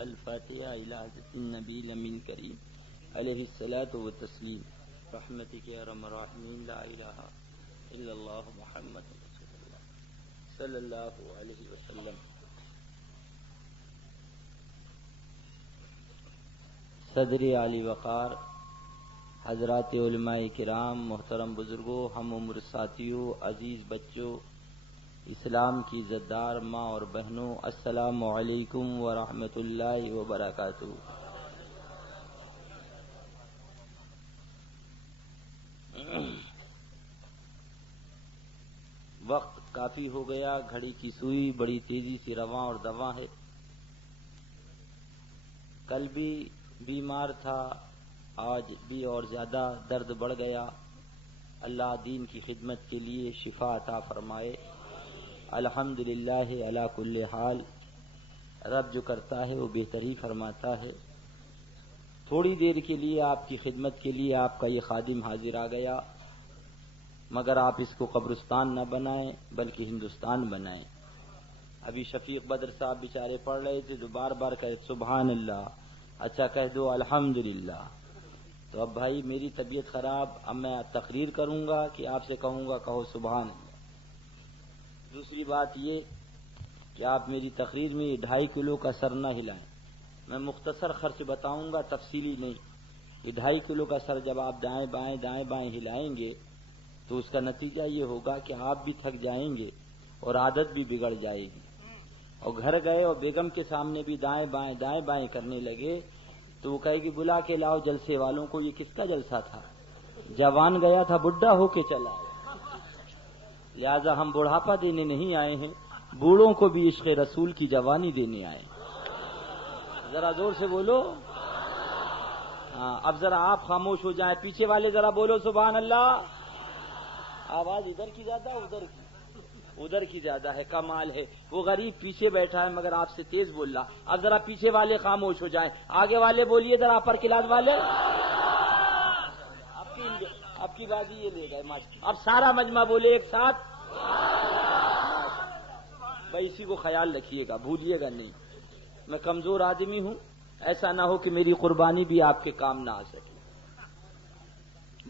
الفاتحة إلى حضرة النبي الأمين الكريم عليه الصلاة والتسليم. رحمتك يا أرحم الراحمين. لا إله إلا الله محمد رسول الله صلى الله عليه وسلم. صدر علی وقار، حضرات علماء کرام، محترم بزرگوں، ہم عمر ساتھیوں، عزیز بچوں، اسلام کی عزتدار ماں اور بہنوں، السلام علیکم ورحمۃ اللہ وبرکاتہ. وقت کافی ہو گیا، گھڑی کی سوئی بڑی تیزی سے رواں اور دواں ہے. کل بھی بیمار تھا، آج بھی اور زیادہ درد بڑھ گیا. اللہ دین کی خدمت کے لیے شفا عطا فرمائے. الحمدللہ علی کل حال. رب جو کرتا ہے وہ بہتر ہی فرماتا ہے. تھوڑی دیر کے لیے آپ کی خدمت کے لیے آپ کا یہ خادم حاضر آ گیا، مگر آپ اس کو قبرستان نہ بنائیں بلکہ ہندوستان بنائیں. ابھی شفیق بدر صاحب بیچارے پڑھ رہے تھے تو بار بار کہے سبحان اللہ، اچھا کہہ دو الحمدللہ. تو اب بھائی میری طبیعت خراب، اب میں تقریر کروں گا کہ آپ سے کہوں گا کہو سبحان اللہ. دوسری بات یہ کہ آپ میری تقریر میں 2.5 کلو کا سر نہ ہلائیں. میں مختصر خرچ بتاؤں گا، تفصیلی نہیں. یہ 2.5 کلو کا سر جب آپ دائیں بائیں ہلائیں گے تو اس کا نتیجہ یہ ہوگا کہ آپ بھی تھک جائیں گے اور عادت بھی بگڑ جائے گی. اور گھر گئے اور بیگم کے سامنے بھی دائیں بائیں کرنے لگے تو وہ کہے گی بلا کے لاؤ جلسے والوں کو. یہ کس کا جلسہ تھا؟ جوان گیا تھا بڈھا ہو کے چلا آیا. لہذا ہم بڑھاپا دینے نہیں آئے ہیں، بوڑھوں کو بھی عشق رسول کی جوانی دینے آئے. ذرا زور سے بولو. ہاں اب ذرا آپ خاموش ہو جائیں، پیچھے والے ذرا بولو سبحان اللہ. آواز ادھر کی زیادہ ادھر کی زیادہ ہے. کمال ہے. وہ غریب پیچھے بیٹھا ہے مگر آپ سے تیز بول رہا. اب ذرا پیچھے والے خاموش ہو جائیں، آگے والے بولیے ذرا، اپر کلاس والے. اب کی بازی یہ لے گئے. اب سارا مجمع بولے ایک ساتھ. بھائی اسی کو خیال رکھیے گا، بھولیے گا نہیں. میں کمزور آدمی ہوں، ایسا نہ ہو کہ میری قربانی بھی آپ کے کام نہ آ سکے.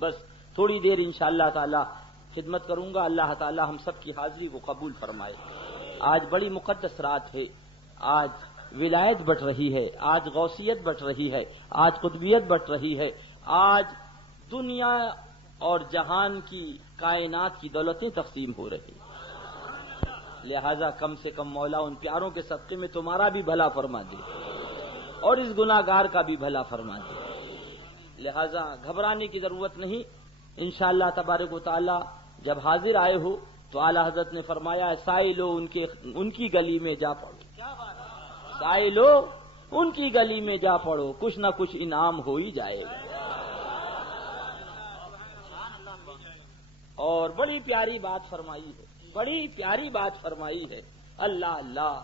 بس تھوڑی دیر انشاءاللہ تعالی خدمت کروں گا. اللہ تعالی ہم سب کی حاضری کو قبول فرمائے. آج بڑی مقدس رات ہے. آج ولایت بٹ رہی ہے، آج غوثیت بٹ رہی ہے، آج قطبیت بٹ رہی ہے. آج دنیا اور جہان کی کائنات کی دولتیں تقسیم ہو رہی. لہذا کم سے کم مولا ان پیاروں کے صدقے میں تمہارا بھی بھلا فرما دے اور اس گناہگار کا بھی بھلا فرما دے. لہذا گھبرانے کی ضرورت نہیں. انشاءاللہ تبارک و تعالی جب حاضر آئے ہو تو اعلی حضرت نے فرمایا سائلو ان کی گلی میں جا پڑو. سائلو ان کی گلی میں جا پڑو، کچھ نہ کچھ انعام ہو ہی جائے گا. اور بڑی پیاری بات فرمائی ہے، بڑی پیاری بات فرمائی ہے. اللہ اللہ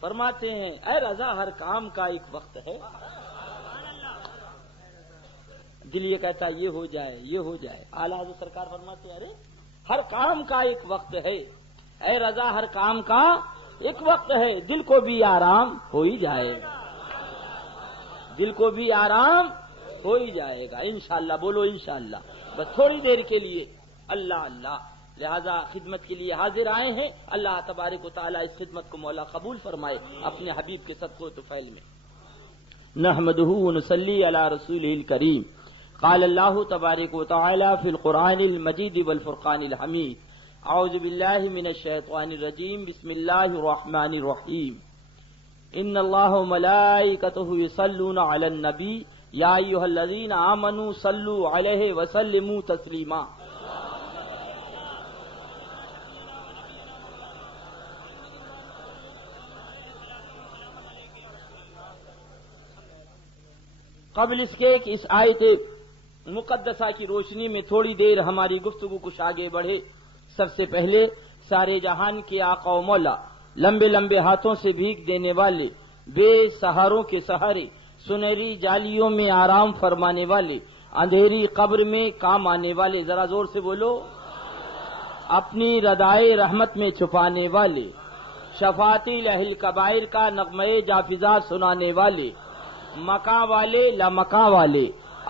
فرماتے ہیں اے رضا ہر کام کا ایک وقت ہے. دل یہ کہتا ہے یہ ہو جائے یہ ہو جائے. اعلیٰ حضرت سرکار فرماتے ہیں ارے ہر کام کا ایک وقت ہے. اے رضا ہر کام کا ایک وقت ہے، دل کو بھی آرام ہو ہی جائے گا. دل کو بھی آرام ہو ہی جائے گا انشاءاللہ. بولو انشاءاللہ. بس تھوڑی دیر کے لیے. اللہ اللہ. لہذا خدمت کے لیے حاضر آئے ہیں. اللہ تبارک و تعالی اس خدمت کو مولا قبول فرمائے اپنے حبیب کے صدقہ و طفیل میں. نحمدہ ونصلی علی رسولہ الکریم. قال اللہ تبارک و تعالی فی القرآن المجید والفرقان الحمید. اعوذ باللہ من الشیطان الرجیم. بسم اللہ الرحمن الرحیم. ان اللہ وملائکتہ یصلون علی النبی یا ایھا الذین آمنوا صلوا علیہ وسلموا تسلیما. قبل اس کے کہ اس آیت مقدسہ کی روشنی میں تھوڑی دیر ہماری گفتگو کچھ آگے بڑھے، سب سے پہلے سارے جہان کے آقا و مولا، لمبے لمبے ہاتھوں سے بھیک دینے والے، بے سہاروں کے سہارے، سنہری جالیوں میں آرام فرمانے والے، اندھیری قبر میں کام آنے والے، ذرا زور سے بولو، اپنی ردائے رحمت میں چھپانے والے، شفاعتی لہل کبائر کا نغمے جافزہ سنانے والے، مکہ والے لامکہ والے،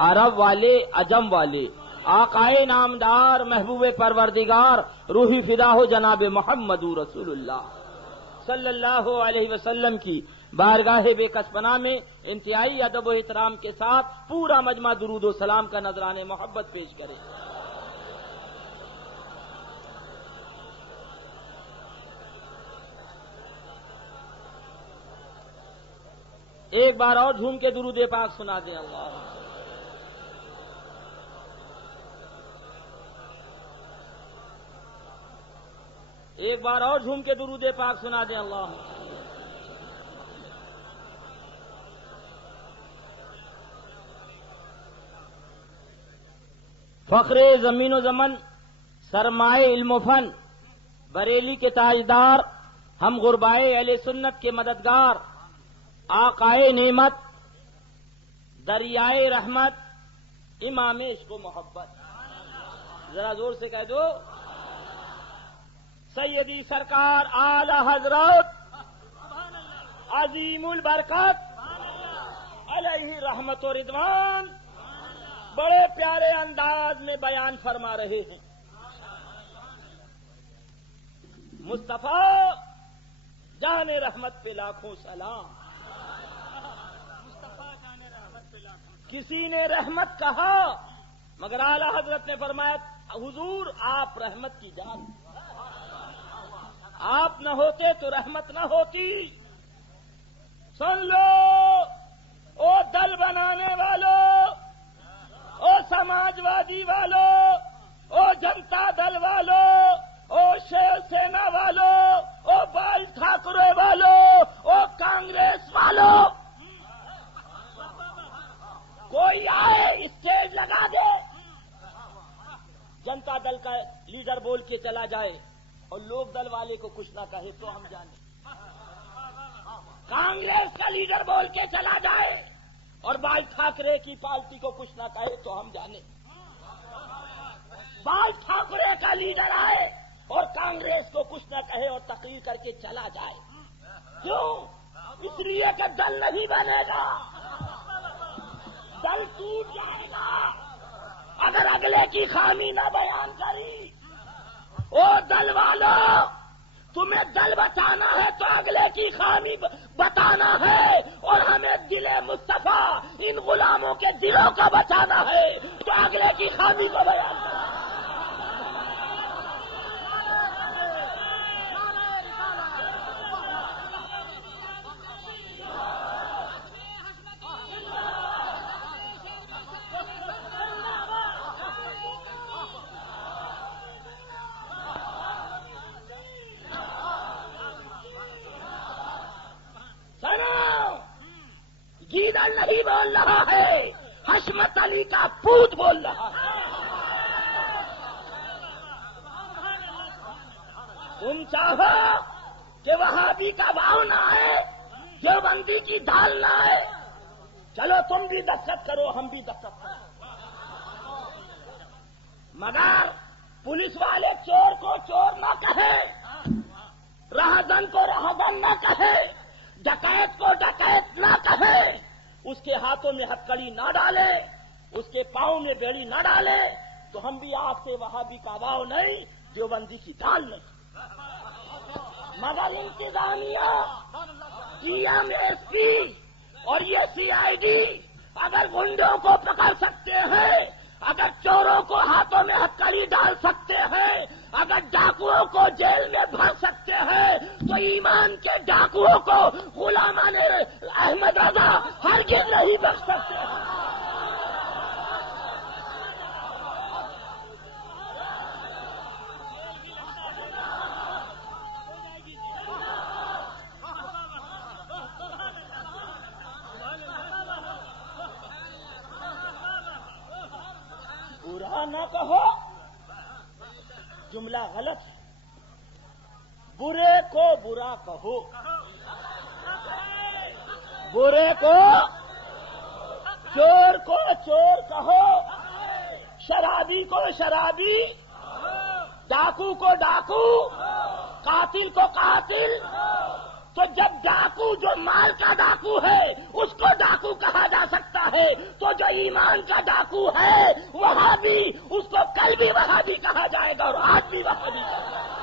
عرب والے عجم والے، آقائے نامدار محبوب پروردگار روحی فدا ہو جناب محمد رسول اللہ صلی اللہ علیہ وسلم کی بارگاہ بے کس پناہ میں انتہائی ادب و احترام کے ساتھ پورا مجمع درود و سلام کا نذرانِ محبت پیش کرے۔ ایک بار اور جھوم کے درود پاک سنا دیں اللہ۔ ایک بار اور جھوم کے درود پاک سنا دیں اللہ۔ فخر زمین و زمن، سرمائے علم و فن، بریلی کے تاجدار، ہم غربائے اہل سنت کے مددگار، آقائے نعمت، دریائے رحمت، امام عشق و محبت، ذرا زور سے کہہ دو، سیدی سرکار اعلی حضرت عظیم البرکت علیہ رحمت و رضوان بڑے پیارے انداز میں بیان فرما رہے ہیں۔ مصطفیٰ جان رحمت پہ لاکھوں سلام۔ کسی نے رحمت کہا مگر اعلی حضرت نے فرمایا حضور آپ رحمت کی جان، آپ نہ ہوتے تو رحمت نہ ہوتی۔ سن لو او دل بنانے والوں، او سماجوادی والوں، او جنتا دل والوں، او شیو سینا والوں، او بال ٹھاکرے والوں، او کانگریس والوں، کوئی آئے اسٹیج لگا دے، جنتا دل کا لیڈر بول کے چلا جائے اور لوگ دل والے کو کچھ نہ کہے تو ہم جانیں، کانگریس کا لیڈر بول کے چلا جائے اور بال ٹھاکرے کی پارٹی کو کچھ نہ کہے تو ہم جانیں، بال ٹھاکرے کا لیڈر آئے اور کانگریس کو کچھ نہ کہے اور تقریر کر کے چلا جائے، کیوں؟ اس لیے کہ دل نہیں بنے گا، دل ٹوٹ جائے گا اگر اگلے کی خامی نہ بیان کری۔ او دل والوں، تمہیں دل بچانا ہے تو اگلے کی خامی بتانا ہے، اور ہمیں دل مصطفیٰ ان غلاموں کے دلوں کا بچانا ہے تو اگلے کی خامی کو بیان کرنا۔ گیدڑ نہیں بول رہا ہے، حشمت علی کا پوت بول رہا ہے۔ تم چاہو کہ وہابی کا بھاؤ نہ آئے، دیوبندی کی ڈھال نہ آئے، چلو تم بھی دستخط کرو ہم بھی دستخط کرو، مگر پولیس والے چور کو چور نہ کہے، راہزن کو راہزن نہ کہے، ڈکیت کو ڈکیت نہ کہے، اس کے ہاتھوں میں ہتکڑی نہ ڈالے، اس کے پاؤں میں بیڑی نہ ڈالے، تو ہم بھی آپ سے وہابی کا واؤ نہیں، دیوبندی کی ڈال نہیں۔ مگر انتظامیہ، ایم ایس پی اور یہ سی آئی ڈی اگر گنڈوں کو پکڑ سکتے ہیں، اگر چوروں کو ہاتھوں میں ہتکڑی ڈال سکتے ہیں، اگر ڈاکوؤں کو جیل میں بھر سکتے ہیں، تو ایمان کے ڈاکوؤں کو غلامان احمد رضا ہرگز نہیں بخش سکتے۔ برا نہ کہو، جملہ غلط ہے، برے کو برا کہو، برے کو چور کہو، شرابی کو شرابی، ڈاکو کو ڈاکو، قاتل کو قاتل، تو جب ڈاکو جو مال کا ڈاکو ہے اس کو ڈاکو کہا جا سکتا ہے، تو جو ایمان کا ڈاکو ہے وہاں بھی اس کو کل بھی وہاں بھی کہا جائے گا اور آج بھی وہاں بھی کہا جائے گا۔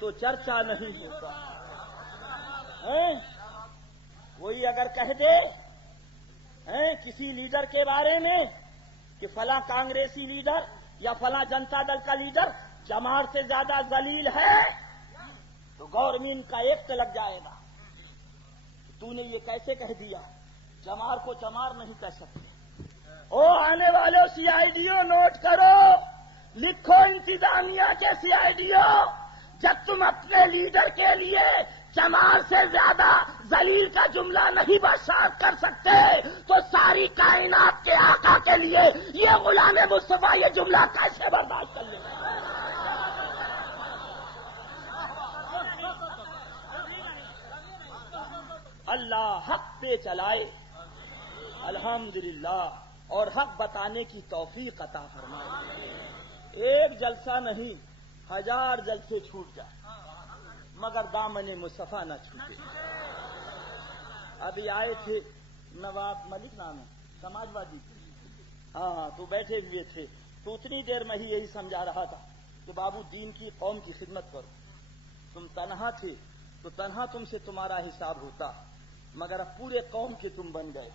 تو چرچا نہیں ہوتا وہی اگر کہہ دے کسی لیڈر کے بارے میں کہ فلاں کانگریسی لیڈر یا فلاں جنتا دل کا لیڈر چمار سے زیادہ ذلیل ہے، تو گورنمنٹ کا ایکٹ لگ جائے گا۔ تو نے یہ کیسے کہہ دیا؟ چمار کو چمار نہیں کہہ سکتے۔ او آنے والوں سی آئی ڈی او نوٹ کرو، لکھو انتظامیہ کے سی آئی ڈی او، جب تم اپنے لیڈر کے لیے چمار سے زیادہ ذلیل کا جملہ نہیں برداشت کر سکتے تو ساری کائنات کے آقا کے لیے یہ غلام مصطفیٰ یہ جملہ کیسے برداشت کر لے گا؟ اللہ حق پہ چلائے الحمدللہ، اور حق بتانے کی توفیق عطا فرمائے۔ ایک جلسہ نہیں 1000 جلسے چھوٹ جائے مگر دامن مصطفیٰ نہ چھوٹے۔ ابھی آئے تھے نواب ملک نام ہے سماجوادی، ہاں تو بیٹھے ہوئے تھے، تو اتنی دیر میں ہی یہی سمجھا رہا تھا کہ بابو دین کی قوم کی خدمت کرو، تم تنہا تھے تو تنہا تم سے تمہارا حساب ہوتا، مگر اب پورے قوم کے تم بن گئے۔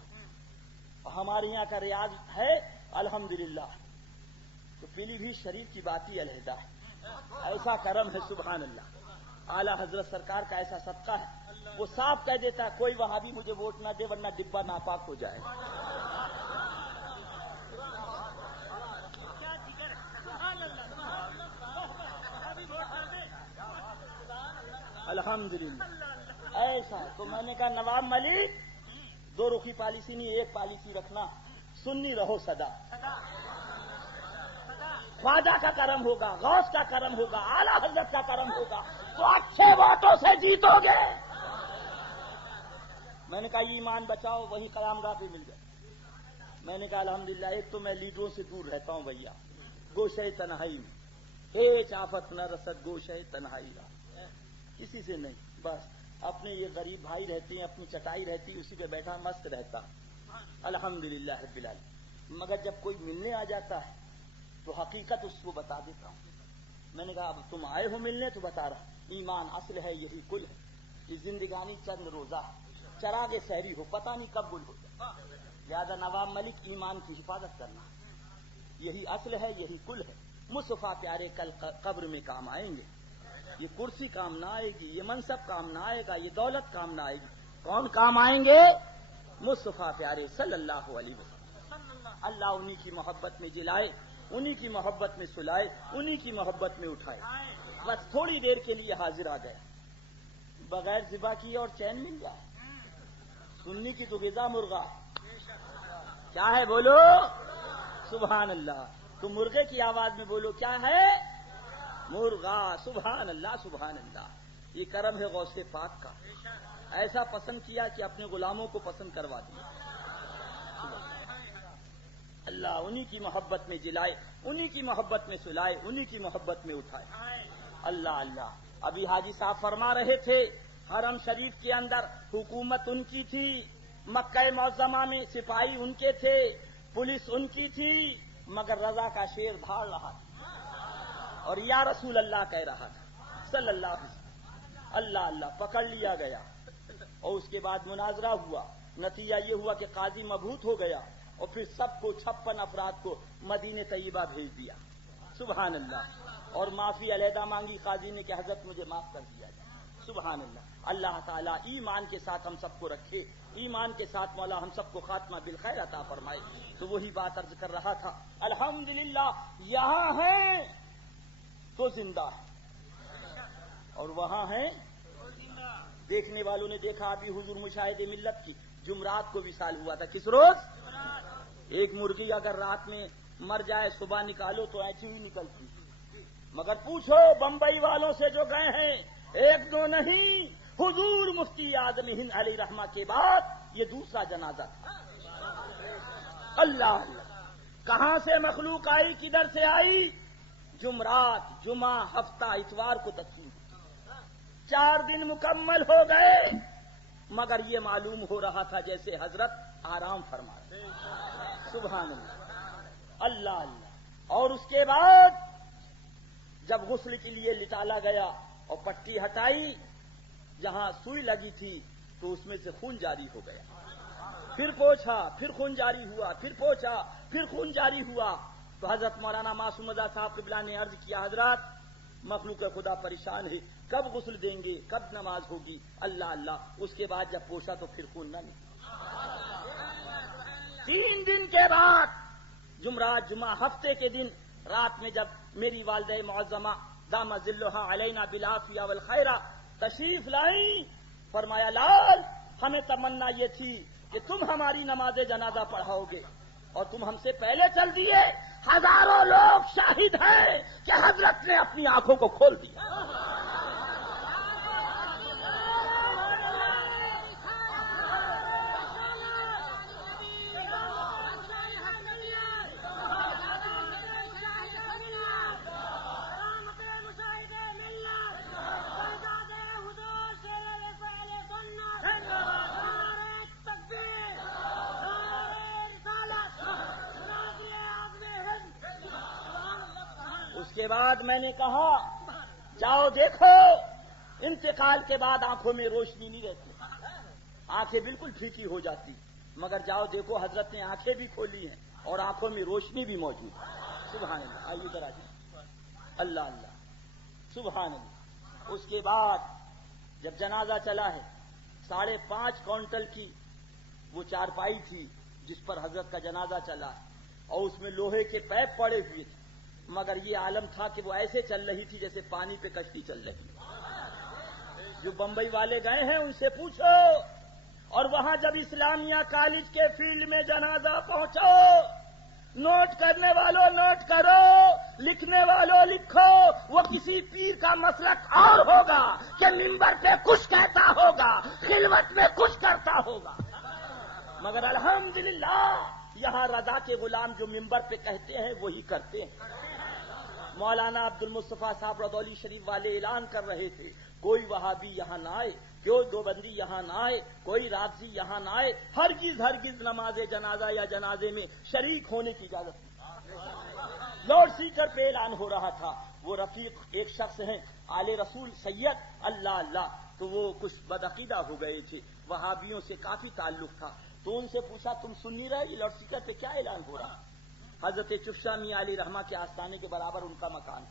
ہمارے یہاں کا ریاض ہے الحمدللہ، تو پیلی بھی شریف کی بات ہی علیحدہ ہے۔ ایسا کرم ہے سبحان اللہ، اعلی حضرت سرکار کا ایسا صدقہ ہے، وہ صاف کہہ دیتا ہے کوئی وہاں بھی مجھے ووٹ نہ دے ورنہ ڈبہ ناپاک ہو جائے۔ الحمدللہ ایسا تو میں نے کہا نواب ملک دو رخی پالیسی نہیں، ایک پالیسی رکھنا، سنی رہو صدا، خواجہ کا کرم ہوگا، غوث کا کرم ہوگا، اعلی حضرت کا کرم ہوگا تو اچھے ووٹوں سے جیتو گے۔ میں نے کہا ایمان بچاؤ، وہی قیام گاہ پہ مل گئے۔ میں نے کہا الحمدللہ ایک تو میں لیڈروں سے دور رہتا ہوں بھیا، گوشے تنہائی میں ہیچ آفت نہ رسد، گوشے تنہائی رہا، کسی سے نہیں، بس اپنے یہ غریب بھائی رہتے ہیں، اپنی چٹائی رہتی، اسی پہ بیٹھا مست رہتا الحمدللہ رب العالمین۔ مگر جب کوئی ملنے آ جاتا ہے تو حقیقت اس کو بتا دیتا ہوں۔ میں نے کہا اب تم آئے ہو ملنے تو بتا رہا، ایمان اصل ہے یہی کل ہے، یہ زندگانی چند روزہ چراغ سحری ہو، پتہ نہیں کب گل ہو جائے، لہذا نواب ملک ایمان کی حفاظت کرنا، یہی اصل ہے یہی کل ہے۔ مصطفیٰ پیارے کل قبر میں کام آئیں گے، یہ کرسی کام نہ آئے گی، یہ منصب کام نہ آئے گا، یہ دولت کام نہ آئے گی، کون کام آئیں گے؟ مصطفیٰ پیارے صلی اللہ علیہ وسلم۔ اللہ انہی کی محبت میں جلائے، انہی کی محبت میں سلائے، انہی کی محبت میں اٹھائے۔ بس تھوڑی دیر کے لیے حاضر آ گیا، بغیر ذبح کیے اور چین مل گیا، سنی کی تو غذا مرغا کیا ہے بولو سبحان اللہ، تو مرغے کی آواز میں بولو کیا ہے؟ مرغا، سبحان اللہ سبحان اللہ۔ یہ کرم ہے غوث پاک کا، ایسا پسند کیا کہ اپنے غلاموں کو پسند کروا دیا۔ اللہ انہی کی محبت میں جلائے، انہی کی محبت میں سلائے، انہی کی محبت میں اٹھائے۔ اللہ اللہ۔ ابھی حاجی صاحب فرما رہے تھے حرم شریف کے اندر حکومت ان کی تھی، مکہ معظمہ میں سپاہی ان کے تھے، پولیس ان کی تھی، مگر رضا کا شیر دھاڑ رہا تھا اور یا رسول اللہ کہہ رہا تھا صلی اللہ علیہ وسلم۔ اللہ اللہ پکڑ لیا گیا اور اس کے بعد مناظرہ ہوا، نتیجہ یہ ہوا کہ قاضی مبہوت ہو گیا اور پھر سب کو 56 افراد کو مدینہ طیبہ بھیج دیا سبحان اللہ، اور معافی علیحدہ مانگی قاضی نے کہ حضرت مجھے معاف کر دیا جائے سبحان اللہ۔ اللہ تعالیٰ ایمان کے ساتھ ہم سب کو رکھے، ایمان کے ساتھ مولا ہم سب کو خاتمہ بالخیر عطا فرمائے۔ تو وہی بات عرض کر رہا تھا الحمدللہ، یہاں ہیں تو زندہ ہے اور وہاں ہیں دیکھنے والوں نے دیکھا۔ ابھی حضور مشاہد ملت کی جمعرات کو وصال ہوا تھا، کس روز؟ ایک مرغی اگر رات میں مر جائے صبح نکالو تو ایسی ہی نکلتی، مگر پوچھو بمبئی والوں سے جو گئے ہیں، ایک دو نہیں، حضور مفتی اعظم ہند علیہ رحمہ کے بعد یہ دوسرا جنازہ تھا اللہ اللہ، کہاں سے مخلوق آئی، کدھر سے آئی؟ جمعرات، جمعہ، ہفتہ، اتوار کو تقسیم 4 دن مکمل ہو گئے، مگر یہ معلوم ہو رہا تھا جیسے حضرت آرام فرما رہے۔ سبحان اللہ، اللہ اللہ۔ اور اس کے بعد جب غسل کے لیے لٹالا گیا اور پٹی ہٹائی، جہاں سوئی لگی تھی تو اس میں سے خون جاری ہو گیا، پھر پوچھا، پھر خون جاری ہوا، پھر پوچھا، پھر خون جاری ہوا، تو حضرت مولانا معصوم رضا صاحب قبلہ نے عرض کیا، حضرات مخلوق خدا پریشان ہے، کب غسل دیں گے، کب نماز ہوگی؟ اللہ اللہ۔ اس کے بعد جب پوچھا تو پھر خون نہ نکلا۔ 3 دن کے بعد جمعرات، جمعہ، ہفتے کے دن رات میں جب میری والدہ معظمہ دامہ ذلھا علینا بالعافیہ والخیر تشریف لائیں، فرمایا لال ہمیں تمنا یہ تھی کہ تم ہماری نماز جنازہ پڑھاؤ گے اور تم ہم سے پہلے چل دیے، ہزاروں لوگ شاہد ہیں کہ حضرت نے اپنی آنکھوں کو کھول دیا۔ اس کے بعد میں نے کہا جاؤ دیکھو، انتقال کے بعد آنکھوں میں روشنی نہیں رہتی، آنکھیں بالکل پھیکی ہو جاتی، مگر جاؤ دیکھو حضرت نے آنکھیں بھی کھولی ہیں اور آنکھوں میں روشنی بھی موجود ہے۔ سبحان اللہ، آئیے ذرا جی، اللہ اللہ، سبحان اللہ۔ اس کے بعد جب جنازہ چلا ہے، 5.5 کوئنٹل کی وہ چارپائی تھی جس پر حضرت کا جنازہ چلا ہے، اور اس میں لوہے کے پیپ پڑے ہوئے تھے، مگر یہ عالم تھا کہ وہ ایسے چل رہی تھی جیسے پانی پہ کشتی چل رہی۔ جو بمبئی والے گئے ہیں ان سے پوچھو، اور وہاں جب اسلامیہ کالج کے فیلڈ میں جنازہ پہنچو، نوٹ کرنے والوں نوٹ کرو، لکھنے والوں لکھو، وہ کسی پیر کا مسلک اور ہوگا کہ منبر پہ کچھ کہتا ہوگا، خلوت میں کچھ کرتا ہوگا، مگر الحمدللہ یہاں رضا کے غلام جو منبر پہ کہتے ہیں وہی کرتے ہیں۔ مولانا عبد المصطفیٰ صاحب رضولی شریف والے اعلان کر رہے تھے، کوئی وہابی یہاں نہ آئے، کوئی دیوبندی یہاں نہ آئے، کوئی رافضی یہاں نہ آئے، ہرگز نماز جنازہ یا جنازے میں شریک ہونے کی اجازت نہیں۔ لاؤڈ اسپیکر پہ اعلان ہو رہا تھا، وہ رفیق ایک شخص ہیں آل رسول سید، اللہ اللہ، تو وہ کچھ بدعقیدہ ہو گئے تھے، وہابیوں سے کافی تعلق تھا، تو ان سے پوچھا تم سن نہیں رہے، لاؤڈ اسپیکر پہ کیا اعلان ہو رہا؟ حضرت چفشا میاں علی رحمہ کے آستانے کے برابر ان کا مکان،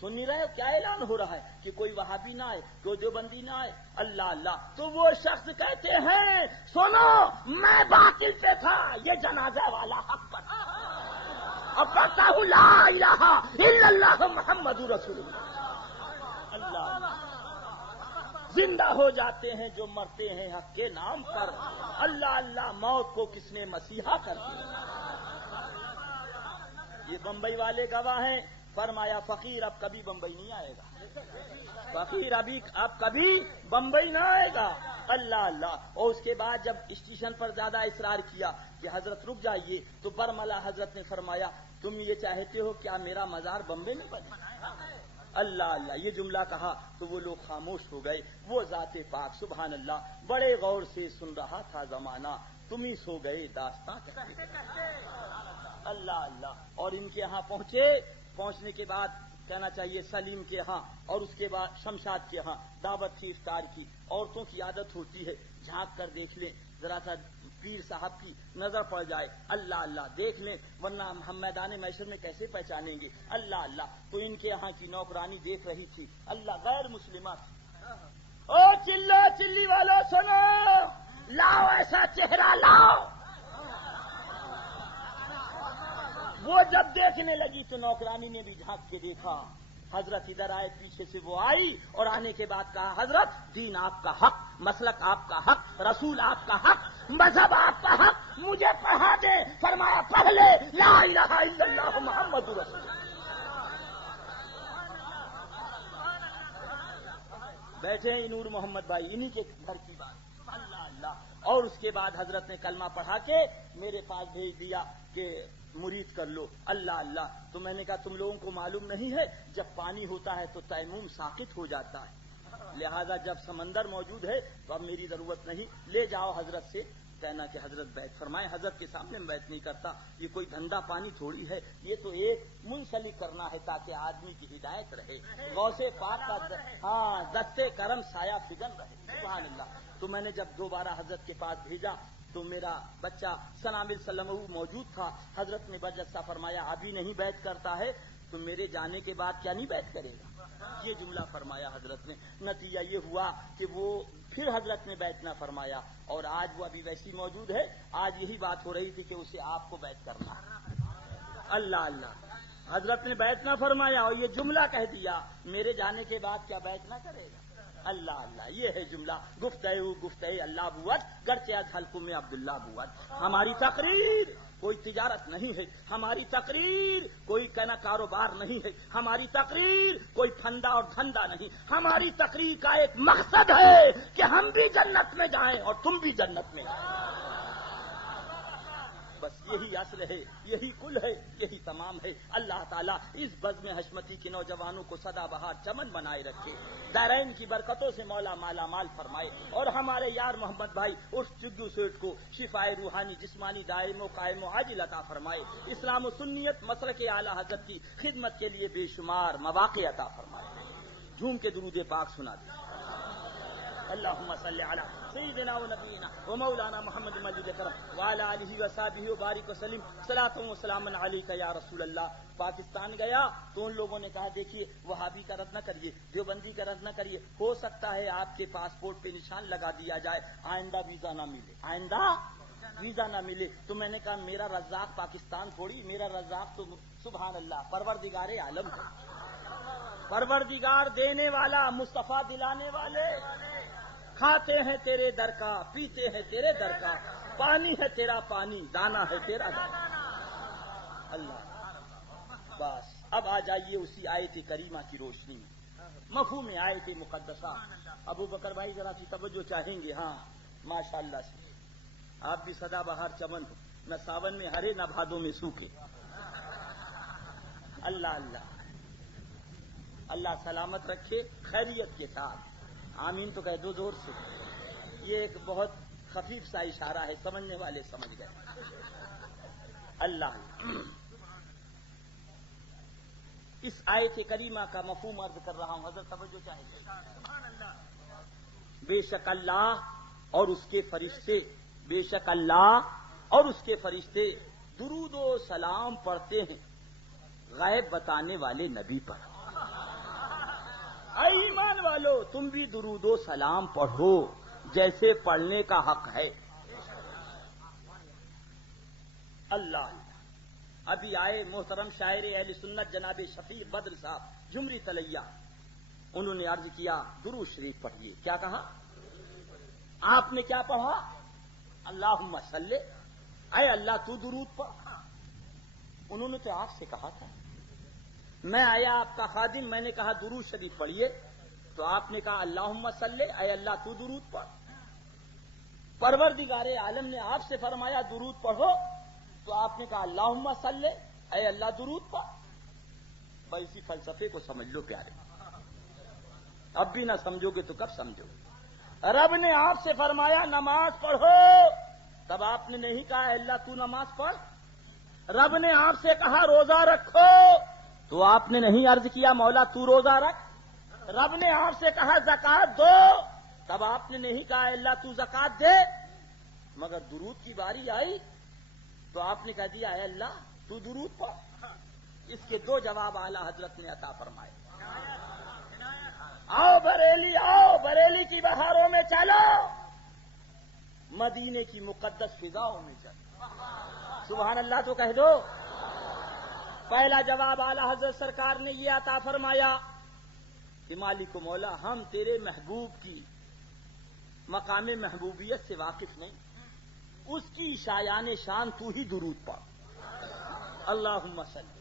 سن نہیں رہے کیا اعلان ہو رہا ہے کہ کوئی وہابی نہ آئے، کوئی دیوبندی نہ آئے، اللہ اللہ۔ تو وہ شخص کہتے ہیں سنو میں باطل پہ تھا، یہ جنازہ والا حق پر تھا، اب پڑھتا ہوں لا الہ الا اللہ محمد رسول اللہ، اللہ اللہ۔ زندہ ہو جاتے ہیں جو مرتے ہیں حق کے نام پر، اللہ اللہ، موت کو کس نے مسیحا کر دیا۔ یہ بمبئی والے گواہ ہیں، فرمایا فقیر اب کبھی بمبئی نہیں آئے گا، فقیر اب کبھی بمبئی نہ آئے گا، اللہ اللہ۔ اور اس کے بعد جب اسٹیشن پر زیادہ اصرار کیا کہ حضرت رک جائیے، تو برملا حضرت نے فرمایا تم یہ چاہتے ہو کیا میرا مزار بمبئی میں بنے؟ اللہ اللہ، یہ جملہ کہا تو وہ لوگ خاموش ہو گئے۔ وہ ذات پاک سبحان اللہ بڑے غور سے سن رہا تھا زمانہ، تم ہی سو گئے داستاں کہتے اللہ اللہ۔ اور ان کے ہاں پہنچنے کے بعد کہنا چاہیے سلیم کے ہاں، اور اس کے بعد شمشاد کے ہاں دعوت تھی افطار کی، عورتوں کی عادت ہوتی ہے جھانک کر دیکھ لیں، ذرا سا پیر صاحب کی نظر پڑ جائے، اللہ اللہ دیکھ لیں، ورنہ ہم میدان محشر میں کیسے پہچانیں گے، اللہ اللہ۔ تو ان کے یہاں کی نوکرانی دیکھ رہی تھی، اللہ غیر مسلمہ تھی۔ او چلو چلی والو سنو، لاؤ ایسا چہرہ لاؤ۔ وہ جب دیکھنے لگی تو نوکرانی نے بھی جھانک کے دیکھا، حضرت ادھر آئے، پیچھے سے وہ آئی اور آنے کے بعد کہا حضرت دین آپ کا حق، مسلک آپ کا حق، رسول آپ کا حق، مذہب آپ کا حق، مجھے پڑھا دے، فرمایا پڑھ لے لا الہ الا اللہ محمد رسول اللہ۔ بیٹھے ہیں نور محمد بھائی، انہی کے گھر کی بات، اللہ اللہ۔ اللہ، اور اس کے بعد حضرت نے کلمہ پڑھا کے میرے پاس بھیج دیا کہ مرید کر لو اللہ اللہ. تو میں نے کہا تم لوگوں کو معلوم نہیں ہے جب پانی ہوتا ہے تو تیمم ساقط ہو جاتا ہے، لہذا جب سمندر موجود ہے تو اب میری ضرورت نہیں، لے جاؤ حضرت سے کہنا کہ حضرت بیعت فرمائے. حضرت کے سامنے میں بیعت نہیں کرتا، یہ کوئی دھندا پانی تھوڑی ہے، یہ تو ایک منسلک کرنا ہے تاکہ آدمی کی ہدایت رہے، غوث پاک کا دستے کرم سایہ فگن رہے. سبحان اللہ. تو میں نے جب دوبارہ حضرت کے پاس بھیجا تو میرا بچہ سنابل سلم موجود تھا. حضرت نے برجستہ فرمایا ابھی نہیں بیعت کرتا ہے تو میرے جانے کے بعد کیا نہیں بیعت کرے گا؟ یہ جملہ فرمایا حضرت نے. نتیجہ یہ ہوا کہ وہ پھر حضرت نے بیعت نہ فرمایا، اور آج وہ ابھی ویسی موجود ہے. آج یہی بات ہو رہی تھی کہ اسے آپ کو بیعت کرنا. اللہ اللہ. حضرت نے بیعت نہ فرمایا اور یہ جملہ کہہ دیا میرے جانے کے بعد کیا بیعت نہ کرے گا؟ اللہ اللہ. یہ ہے جملہ گفتگو اللہ بوت گرچہ از حلقوں میں عبداللہ بوت. ہماری تقریر کوئی تجارت نہیں ہے، ہماری تقریر کوئی کہنا کاروبار نہیں ہے، ہماری تقریر کوئی پھندا اور دھندا نہیں. ہماری تقریر کا ایک مقصد ہے کہ ہم بھی جنت میں جائیں اور تم بھی جنت میں جائیں. بس یہی اصل ہے، یہی کل ہے، یہی تمام ہے. اللہ تعالیٰ اس بزم حشمتی کے نوجوانوں کو سدا بہار چمن بنائے رکھے، دارین کی برکتوں سے مولا مالا مال فرمائے، اور ہمارے یار محمد بھائی اس چگو سیٹ کو شفائے روحانی جسمانی دائم و قائم و عاجل عطا فرمائے. اسلام و سنیت مسلک اعلی حضرت کی خدمت کے لیے بے شمار مواقع عطا فرمائے. جھوم کے درود پاک سنا دیں. اللهم صل على سيدنا ونبينا ومولانا محمد مجيد الكرم وعلى آله وصحبه وبارك وسلم صلاة وسلام عليك يا رسول اللہ. پاکستان گیا تو ان لوگوں نے کہا دیکھیے وہابی کا رد نہ کریے، دیوبندی کا رد نہ کریے، ہو سکتا ہے آپ کے پاسپورٹ پہ نشان لگا دیا جائے آئندہ ویزا نہ ملے، آئندہ ویزا نہ ملے. تو میں نے کہا میرا رزاق پاکستان تھوڑی، میرا رزاق تو سبحان اللہ پروردگار عالم ہے، پروردگار دینے والا، مصطفیٰ دلانے والے. کھاتے ہیں تیرے در کا، پیتے ہیں تیرے در کا، پانی ہے تیرا پانی، دانا ہے تیرا دانا. اللہ. بس اب آ جائیے اسی آیت کریمہ کی روشنی میں مفہوم آیت مقدسہ. ابو بکر بھائی ذرا سی توجہ چاہیں گے. ہاں ماشاء اللہ سے آپ بھی سدا بہار چمن ہو، نہ ساون میں ہرے نہ بھادوں میں سوکھے. اللہ اللہ. اللہ سلامت رکھے خیریت کے ساتھ. آمین تو کہہ دو زور سے. یہ ایک بہت خفیف سا اشارہ ہے، سمجھنے والے سمجھ گئے. اللہ. اس آیت کریمہ کا مفہوم عرض کر رہا ہوں، حضرت توجہ چاہیں گے. بے شک اللہ اور اس کے فرشتے، بے شک اللہ اور اس کے فرشتے درود و سلام پڑھتے ہیں غیب بتانے والے نبی پر. اے ایمان والو تم بھی درود و سلام پڑھو جیسے پڑھنے کا حق ہے. اللہ. ابھی آئے محترم شاعر اہل سنت جناب شفیع بدر صاحب جمری تلیہ، انہوں نے عرض کیا درود شریف پڑھیے. کیا کہا آپ نے؟ کیا پڑھا؟ اللہم صلی. اے اللہ تو درود پڑھ. انہوں نے تو آپ سے کہا تھا. میں آیا آپ کا خادم، میں نے کہا درود شریف پڑھیے تو آپ نے کہا اللہم صلی، اے اللہ تو درود پڑھ. پروردگار عالم نے آپ سے فرمایا درود پڑھو تو آپ نے کہا اللہم صلی، اے اللہ درود پڑھ. بھائی اسی فلسفے کو سمجھ لو پیارے. اب بھی نہ سمجھو گے تو کب سمجھو گے؟ رب نے آپ سے فرمایا نماز پڑھو، تب آپ نے نہیں کہا اے اللہ تو نماز پڑھ. رب نے آپ سے کہا روزہ رکھو تو آپ نے نہیں عرض کیا مولا تو روزہ رکھ. رب نے آپ سے کہا زکات دو تب آپ نے نہیں کہا اللہ تو زکات دے. مگر درود کی باری آئی تو آپ نے کہہ دیا اے اللہ تو درود پڑھ. اس کے دو جواب اعلی حضرت نے عطا فرمائے. آؤ بریلی، آؤ بریلی کی بہاروں میں چلو، مدینے کی مقدس فضاؤں میں چلو. سبحان اللہ تو کہہ دو. پہلا جواب اعلی حضرت سرکار نے یہ عطا فرمایا کہ مالک و مولا ہم تیرے محبوب کی مقام محبوبیت سے واقف نہیں، اس کی شایان شان تو ہی درود پڑھ. اللہم صلی.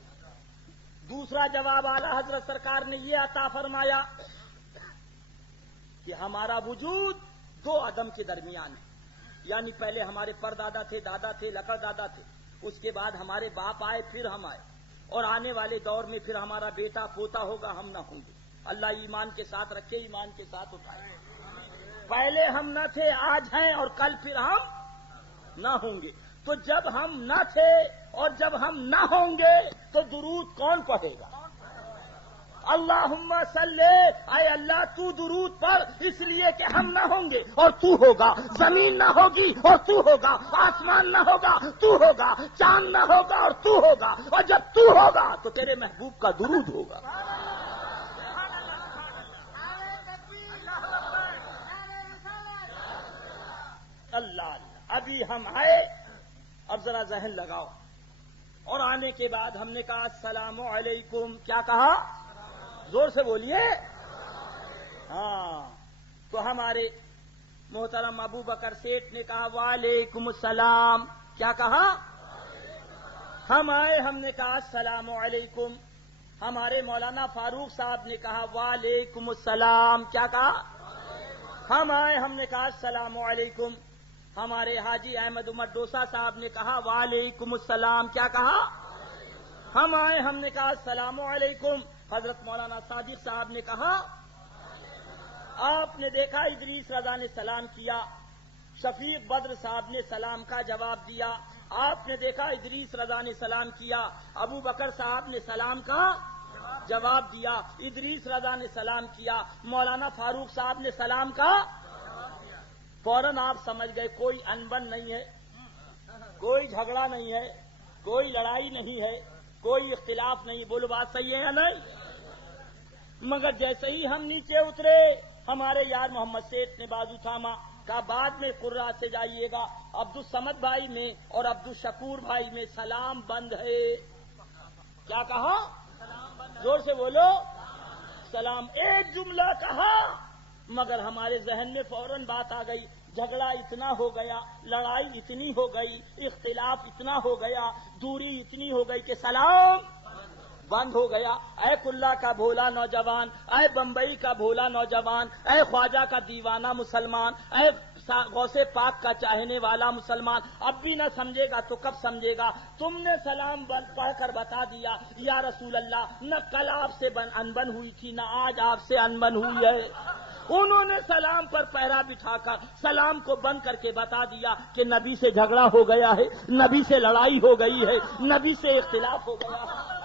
دوسرا جواب اعلی حضرت سرکار نے یہ عطا فرمایا کہ ہمارا وجود دو عدم کے درمیان ہے. یعنی پہلے ہمارے پردادا تھے، دادا تھے، لکڑ دادا تھے، اس کے بعد ہمارے باپ آئے، پھر ہم آئے، اور آنے والے دور میں پھر ہمارا بیٹا پوتا ہوگا، ہم نہ ہوں گے۔ اللہ ایمان کے ساتھ رکھے، ایمان کے ساتھ اٹھائے۔ پہلے ہم نہ تھے، آج ہیں، اور کل پھر ہم نہ ہوں گے۔ تو جب ہم نہ تھے اور جب ہم نہ ہوں گے تو درود کون پڑھے گا؟ اللہم صلی، اے اللہ تو درود پڑھ، اس لیے کہ ہم نہ ہوں گے اور تو ہوگا، زمین نہ ہوگی اور تو ہوگا، آسمان نہ ہوگا تو ہوگا، چاند نہ ہوگا اور تو ہوگا، اور جب تو ہوگا تو تیرے محبوب کا درود ہوگا۔ اللہ ابھی ہم آئے، اب ذرا ذہن لگاؤ، اور آنے کے بعد ہم نے کہا السلام علیکم، کیا کہا؟ زور سے بولیے۔ ہاں، تو ہمارے محترم ابو بکر سیٹھ نے کہا وعلیکم السلام، کیا کہا؟ ہم آئے، ہم نے کہا السلام علیکم۔ ہمارے مولانا فاروق صاحب نے کہا وعلیکم السلام، کیا کہا؟ ہم آئے، ہم نے کہا السلام علیکم۔ ہمارے حاجی احمد عمر ڈوسا صاحب نے کہا وعلیکم السلام، کیا کہا؟ ہم آئے، ہم نے کہا السلام علیکم۔ حضرت مولانا صادق صاحب نے کہا، آپ نے دیکھا ادریس رضا نے سلام کیا، شفیق بدر صاحب نے سلام کا جواب دیا، آپ نے دیکھا ادریس رضا نے سلام کیا، ابو بکر صاحب نے سلام کا جواب دیا، ادریس رضا نے سلام کیا، مولانا فاروق صاحب نے سلام کا، فوراً آپ سمجھ گئے کوئی انبن نہیں ہے، کوئی جھگڑا نہیں ہے، کوئی لڑائی نہیں ہے، کوئی اختلاف نہیں۔ بولو بات صحیح ہے یا نہیں؟ مگر جیسے ہی ہم نیچے اترے، ہمارے یار محمد سیٹھ نے بازو تھاما، کہا بعد میں قرہ سے جائیے گا، عبدالصمد بھائی میں اور عبدالشکور بھائی میں سلام بند ہے۔ کیا کہا؟ زور سے بولو۔ سلام ایک جملہ کہا، مگر ہمارے ذہن میں فوراً بات آ گئی، جھگڑا اتنا ہو گیا، لڑائی اتنی ہو گئی، اختلاف اتنا ہو گیا، دوری اتنی ہو گئی کہ سلام بند ہو گیا۔ اے کلہ کا بھولا نوجوان، اے بمبئی کا بھولا نوجوان، اے خواجہ کا دیوانہ مسلمان، اے غوث پاک کا چاہنے والا مسلمان، اب بھی نہ سمجھے گا تو کب سمجھے گا؟ تم نے سلام پڑھ کر بتا دیا یا رسول اللہ، نہ کل آپ سے انبن ہوئی تھی، نہ آج آپ سے انبن ہوئی ہے۔ انہوں نے سلام پر پہرا بٹھا کر سلام کو بند کر کے بتا دیا کہ نبی سے جھگڑا ہو گیا ہے، نبی سے لڑائی ہو گئی ہے، نبی سے اختلاف ہو گیا ہے۔